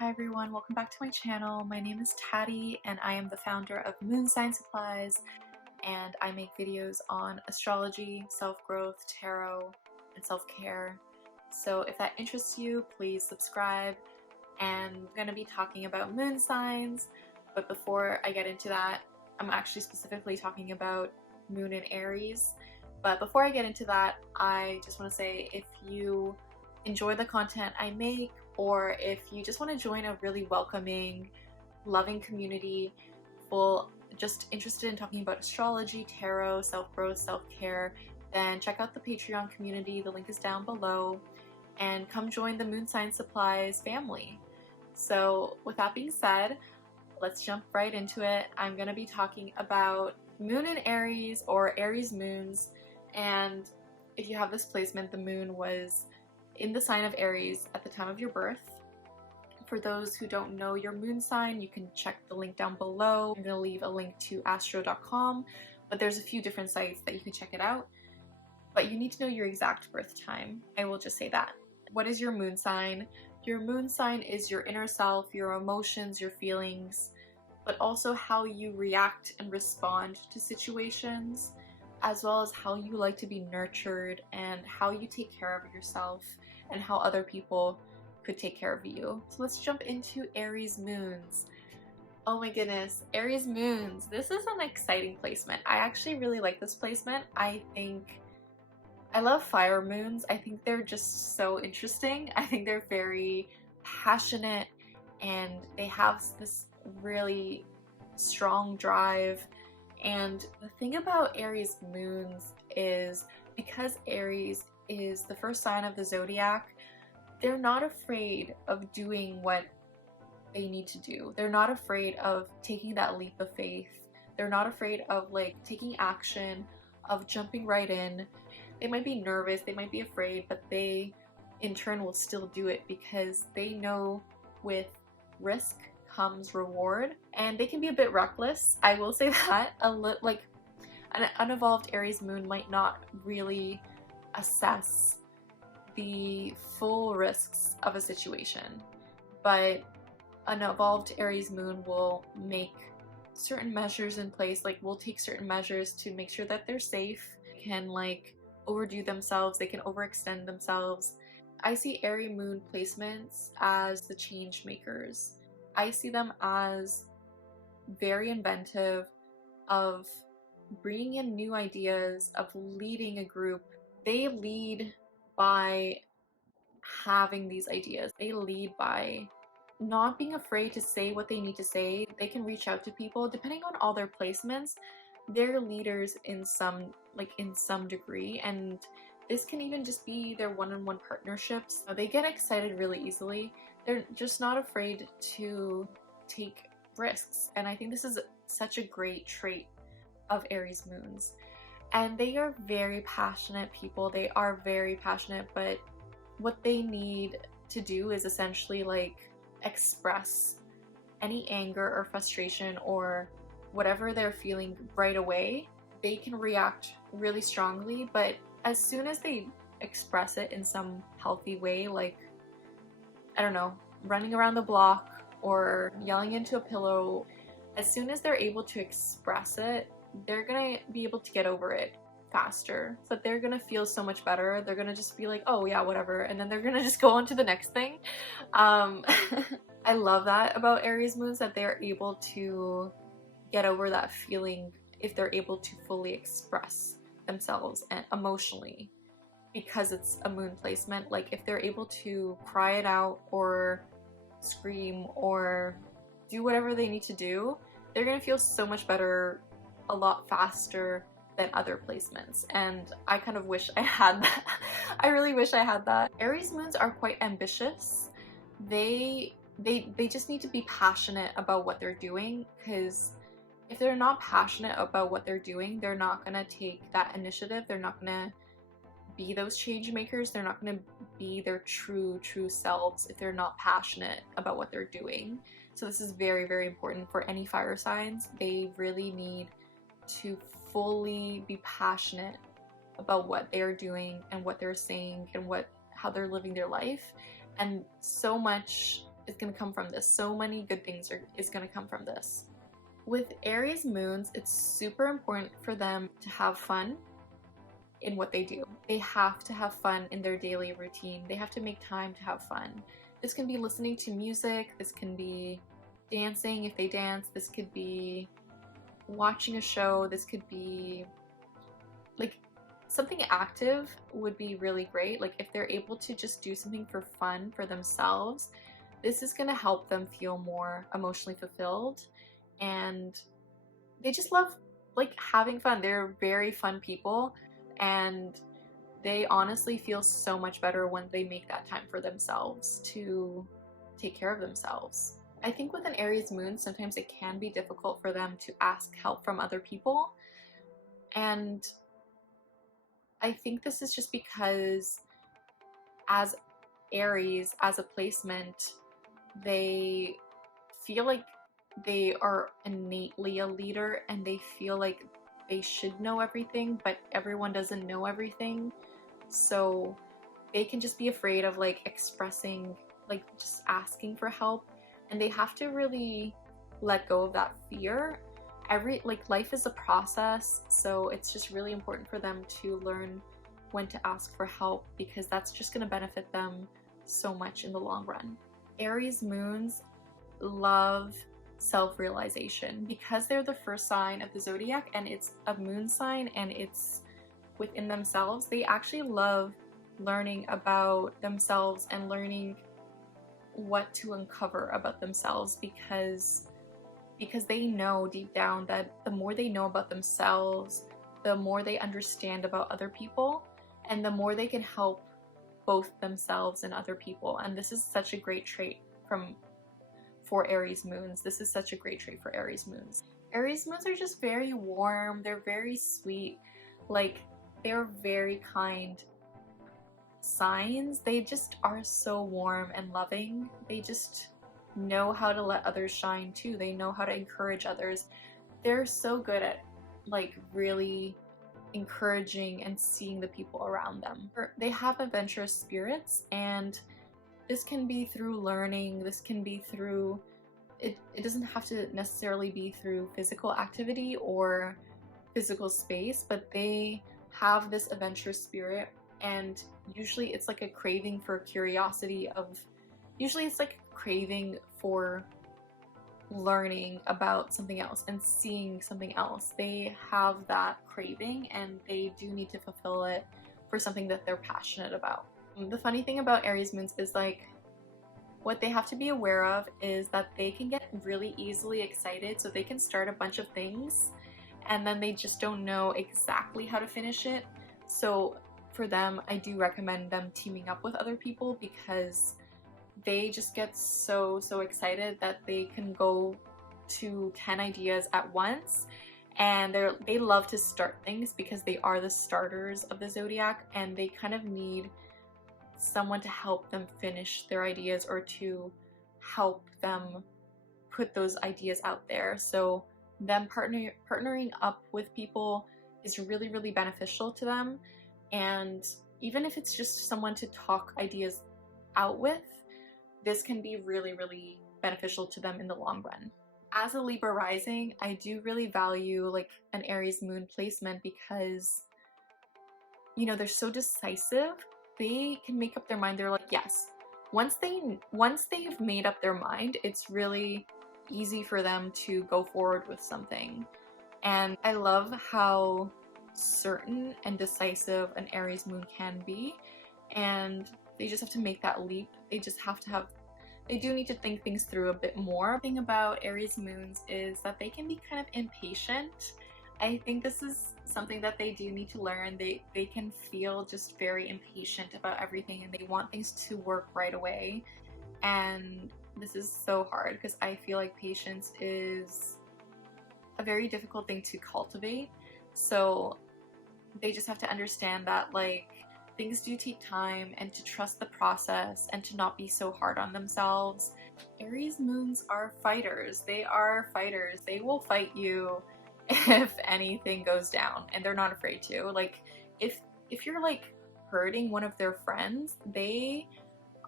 Hi everyone, welcome back to my channel. My name is Taddy and I am the founder of Moon Sign Supplies, and I make videos on astrology, self-growth, tarot, and self-care. So if that interests you, please subscribe. And I'm going to be talking about moon signs, but before I get into that, I'm actually specifically talking about Moon in Aries. But before I get into that, I just want to say if you enjoy the content I make, or if you just want to join a really welcoming, loving community full just interested in talking about astrology, tarot, self-growth, self-care, then check out the Patreon community. The link is down below, and come join the Moon Sign Supplies family. So with that being said, let's jump right into it. I'm going to be talking about Moon in Aries, or Aries moons. And if you have this placement, the moon was in the sign of Aries at the time of your birth. For those who don't know your moon sign, you can check the link down below. I'm going to leave a link to astro.com, but there's a few different sites that you can check it out. But you need to know your exact birth time. I will just say that. What is your moon sign? Your moon sign is your inner self, your emotions, your feelings, but also how you react and respond to situations, as well as how you like to be nurtured and how you take care of yourself and how other people could take care of you. So let's jump into Aries moons. Oh my goodness, Aries moons. This is an exciting placement. I actually really like this placement. I love fire moons. I think they're just so interesting. I think they're very passionate and they have this really strong drive. And the thing about Aries moons is, because Aries is the first sign of the zodiac, they're not afraid of doing what they need to do. They're not afraid of taking that leap of faith. They're not afraid of taking action, of jumping right in. They might be nervous, they might be afraid, but they in turn will still do it because they know with risk comes reward. And they can be a bit reckless, I will say that. An unevolved Aries moon might not really assess the full risks of a situation, but an evolved Aries moon will make certain measures in place, will take certain measures to make sure that they're safe, can overdo themselves, they can overextend themselves. I see Aries moon placements as the change makers. I see them as very inventive, of bringing in new ideas, of leading a group. They lead by having these ideas. They lead by not being afraid to say what they need to say. They can reach out to people. Depending on all their placements, they're leaders in some degree, and this can even just be their one-on-one partnerships. They get excited really easily. They're just not afraid to take risks, and I think this is such a great trait of Aries moons. And they are very passionate people. They are very passionate, but what they need to do is essentially express any anger or frustration or whatever they're feeling right away. They can react really strongly, but as soon as they express it in some healthy way, I don't know, running around the block or yelling into a pillow, as soon as they're able to express it, they're gonna be able to get over it faster. So they're gonna feel so much better. They're gonna just be like, oh yeah, whatever, and then they're gonna just go on to the next thing. I love that about Aries moons, that they're able to get over that feeling if they're able to fully express themselves and emotionally, because it's a moon placement. If they're able to cry it out or scream or do whatever they need to do, they're gonna feel so much better a lot faster than other placements. And I kind of wish I had that. I really wish I had that. Aries moons are quite ambitious. They just need to be passionate about what they're doing, because if they're not passionate about what they're doing, they're not gonna take that initiative. They're not gonna be those change makers. They're not gonna be their true selves if they're not passionate about what they're doing. So this is very, very important for any fire signs. They really need to fully be passionate about what they're doing and what they're saying and how they're living their life. And so much is going to come from this. So many good things is going to come from this. With Aries moons, it's super important for them to have fun in what they do. They have to have fun in their daily routine. They have to make time to have fun. This can be listening to music, this can be dancing if they dance, this could be watching a show, this could be like something active would be really great. Like if they're able to just do something for fun for themselves, this is going to help them feel more emotionally fulfilled, and they just love like having fun. They're very fun people, and they honestly feel so much better when they make that time for themselves to take care of themselves. I think with an Aries moon, sometimes it can be difficult for them to ask help from other people. And I think this is just because as Aries, as a placement, they feel like they are innately a leader and they feel like they should know everything, but everyone doesn't know everything. So they can just be afraid of like expressing, like just asking for help, and they have to really let go of that fear. Life is a process, so it's just really important for them to learn when to ask for help, because that's just going to benefit them so much in the long run. Aries moons love self-realization because they're the first sign of the zodiac and it's a moon sign and it's within themselves. They actually love learning about themselves and learning what to uncover about themselves, because they know deep down that the more they know about themselves, the more they understand about other people, and the more they can help both themselves and other people. And this is such a great trait for Aries moons. This is such a great trait for Aries moons. Aries moons are just very warm. They're very sweet. Like, they're very kind signs. They just are so warm and loving. They just know how to let others shine too. They know how to encourage others. They're so good at like really encouraging and seeing the people around them. They have adventurous spirits, and this can be through learning. This can be through it doesn't have to necessarily be through physical activity or physical space, but they have this adventurous spirit, and usually it's like a craving for curiosity usually it's like a craving for learning about something else and seeing something else. They have that craving and they do need to fulfill it for something that they're passionate about. The funny thing about Aries moons is like what they have to be aware of is that they can get really easily excited, so they can start a bunch of things and then they just don't know exactly how to finish it. So for them, I do recommend them teaming up with other people, because they just get so excited that they can go to 10 ideas at once, and they love to start things because they are the starters of the zodiac, and they kind of need someone to help them finish their ideas or to help them put those ideas out there. So them partnering up with people is really beneficial to them, and even if it's just someone to talk ideas out with, this can be really beneficial to them in the long run. As a Libra rising, I do really value like an Aries moon placement because, you know, they're so decisive. They can make up their mind. They're like, yes. Once they've made up their mind, it's really easy for them to go forward with something. And I love how certain and decisive an Aries moon can be, and they just have to make that leap. They do need to think things through a bit more. The thing about Aries moons is that they can be kind of impatient. I think this is something that they do need to learn. They can feel just very impatient about everything, and they want things to work right away. And this is so hard because I feel like patience is a very difficult thing to cultivate. So they just have to understand that like things do take time, and to trust the process and to not be so hard on themselves. Aries moons are fighters. They are fighters. They will fight you if anything goes down, and they're not afraid to. Like if you're like hurting one of their friends, they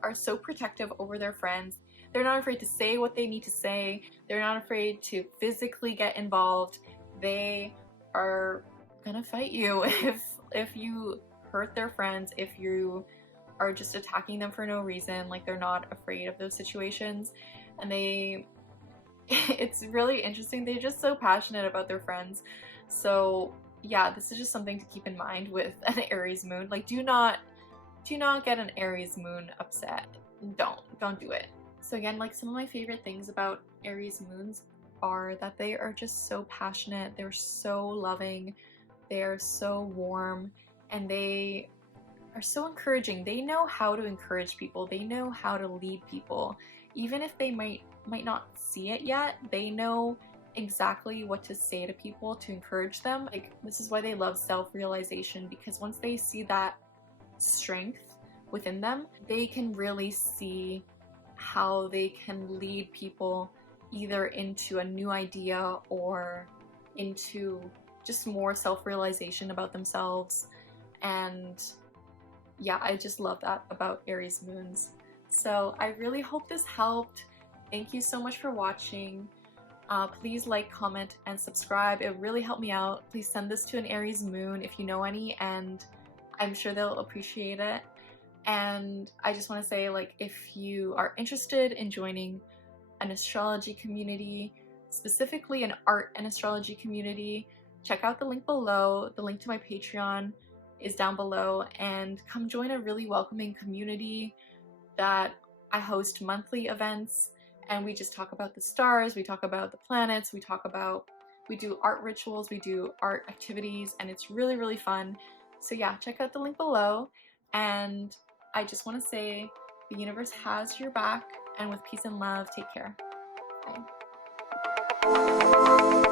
are so protective over their friends. They're not afraid to say what they need to say. They're not afraid to physically get involved. They are gonna fight you if you hurt their friends, if you are just attacking them for no reason. Like, they're not afraid of those situations, and it's really interesting. They're just so passionate about their friends. So yeah, this is just something to keep in mind with an Aries moon. Like, do not get an Aries moon upset. Don't do it. So again, like, some of my favorite things about Aries moons are that they are just so passionate, they're so loving, they are so warm, and they are so encouraging. They know how to encourage people. They know how to lead people. Even if they might not see it yet, they know exactly what to say to people to encourage them. Like, this is why they love self-realization, because once they see that strength within them, they can really see how they can lead people either into a new idea or into just more self-realization about themselves. And yeah, I just love that about Aries moons. So I really hope this helped. Thank you so much for watching. Please like, comment, and subscribe. It really helped me out. Please send this to an Aries moon if you know any, and I'm sure they'll appreciate it. And I just want to say, like, if you are interested in joining an astrology community, specifically an art and astrology community, check out the link below. The link to my Patreon is down below, and come join a really welcoming community that I host monthly events, and we just talk about the stars, we talk about the planets, we do art rituals, we do art activities, and it's really, really fun. So yeah, check out the link below, and I just want to say the universe has your back, and with peace and love, take care. Bye.